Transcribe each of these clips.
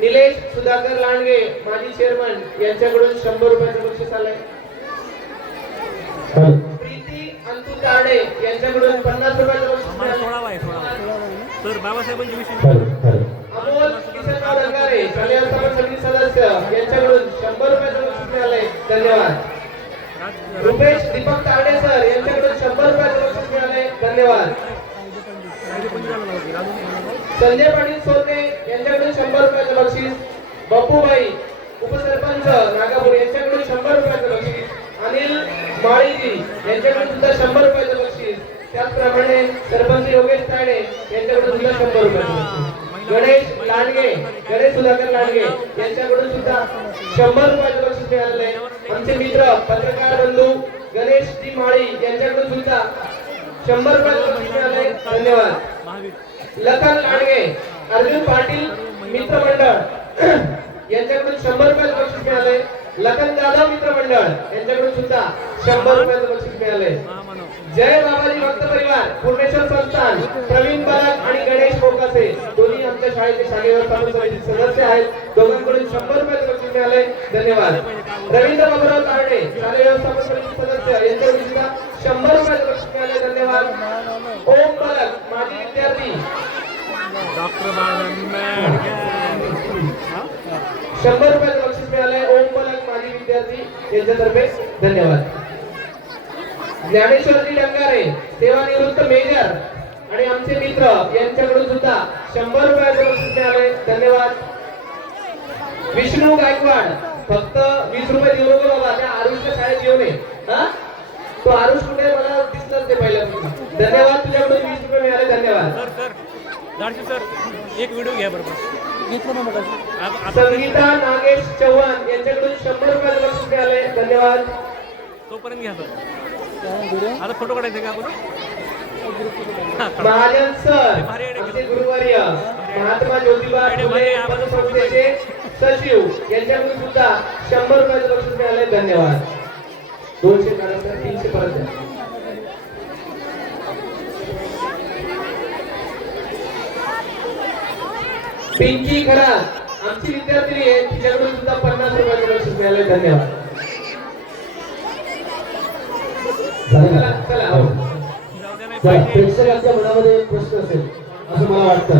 निलेश सुधाकर लांडगे माजी चेअरमन यांच्याकडून 100 रुपयाचं बक्षीस आलंय. प्रीती अंतु तारडे यांच्याकडून 50 रुपयाचं बक्षीस मिळालंय. सर बाबासाहेबांची विषय अमोल किशनराव रंगारे शालेय व्यवस्थापन समिती सदस्य यांच्याकडून 100 रुपयाचं बक्षीस मिळालंय. धन्यवाद. रुपेश दीपक तारडे सर यांच्याकडून 100 रुपयाचं बक्षीस मिळालंय. धन्यवाद. संजय पाटील सोने यांच्याकडून 100 रुपयाचं बक्षीस. बापूबाई उपसरपंच नागापूर यांच्याकडून 100 रुपयाचं बक्षीस. अनिल माळीजी यांच्याकडून सुद्धा 100 रुपयाचं बक्षीस. त्याचप्रमाणे सरपंच योगेश तायडे यांच्याकडून सुद्धा 100 रुपयाचं बक्षीस. गणेश लांडगे गणेश सुधाकर लांडगे यांच्याकडून सुद्धा 100 रुपयाचं बक्षीस मिळालेलं आहे. आमचे मित्र पत्रकार बंधू गणेश डी माळी यांच्याकडून सुद्धा 100 रुपयाचं बक्षीस मिळालंय. धन्यवाद. लखन लांडगे अर्जुन पाटील मित्रमंडळ यांच्याकडून 100 रुपयाचं बक्षीस मिळालंय. लखन जाधव मित्रमंडळ यांच्याकडून सुद्धा 100 रुपयाचं बक्षीस मिळालंय. जय बाबाजी भक्त परिवार पूर्णेश्वर संस्थान प्रवीण बालक आणि गणेश मोकासे दोन्ही आमच्या शाळेचे शालेय व्यवस्थापन समितीचे सदस्य आहेत. दोघांकडून 100 रुपयाचं बक्षीस मिळालंय. धन्यवाद. रवींद्र बाबूराव तारडे शालेय व्यवस्थापन समितीचे सदस्य यांच्याकडून सुद्धा 100 रुपयाचं बक्षीस मिळालंय. धन्यवाद. ओम बालक माजी विद्यार्थी डॉक्टर 100 रुपयाचं बक्षीस मिळालंय. ओम बालक माजी विद्यार्थी यांच्यातर्फे धन्यवाद. ज्ञानेश्वरजी डंगारे सेवानिवृत्त मेजर आणि आमचे मित्र यांच्याकडून सुद्धा 100 रुपयाचं बक्षीस मिळालंय. धन्यवाद. विष्णू गायकवाड फक्त 20 रुपये देऊ नको बाबा, त्या आरुषच्या शाळेत येऊ नये. हा तो आरुष कुठे मला दिसलाच नाही पहिल्यापासून. धन्यवाद. तुझ्याकडून 20 रुपये मिळाले. धन्यवाद. सर एक व्हिडिओ घ्या बरोबर. संगीता नागेश चव्हाण यांच्याकडून 100 रुपयाचं बक्षीस मिळालंय. धन्यवाद. तोपर्यंत घ्या सर. आता फोटो काढायचे का आपण. महाजन सर आमचे गुरुवर्य महात्मा ज्योतिबा फुले संस्थेचे सचिव यांच्याकडून सुद्धा 100 रुपयाचं बक्षीस मिळालंय. धन्यवाद. 200 काढा, 300 परत द्या. पिंकी खरात आमची विद्यार्थिनी आहे, तिच्याकडून सुद्धा 50 रुपयाचं बक्षीस मिळालंय. धन्यवाद. प्रेक्षकांच्या मनामध्ये एक प्रश्न असेल असं मला वाटतं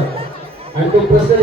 आणि तो प्रश्न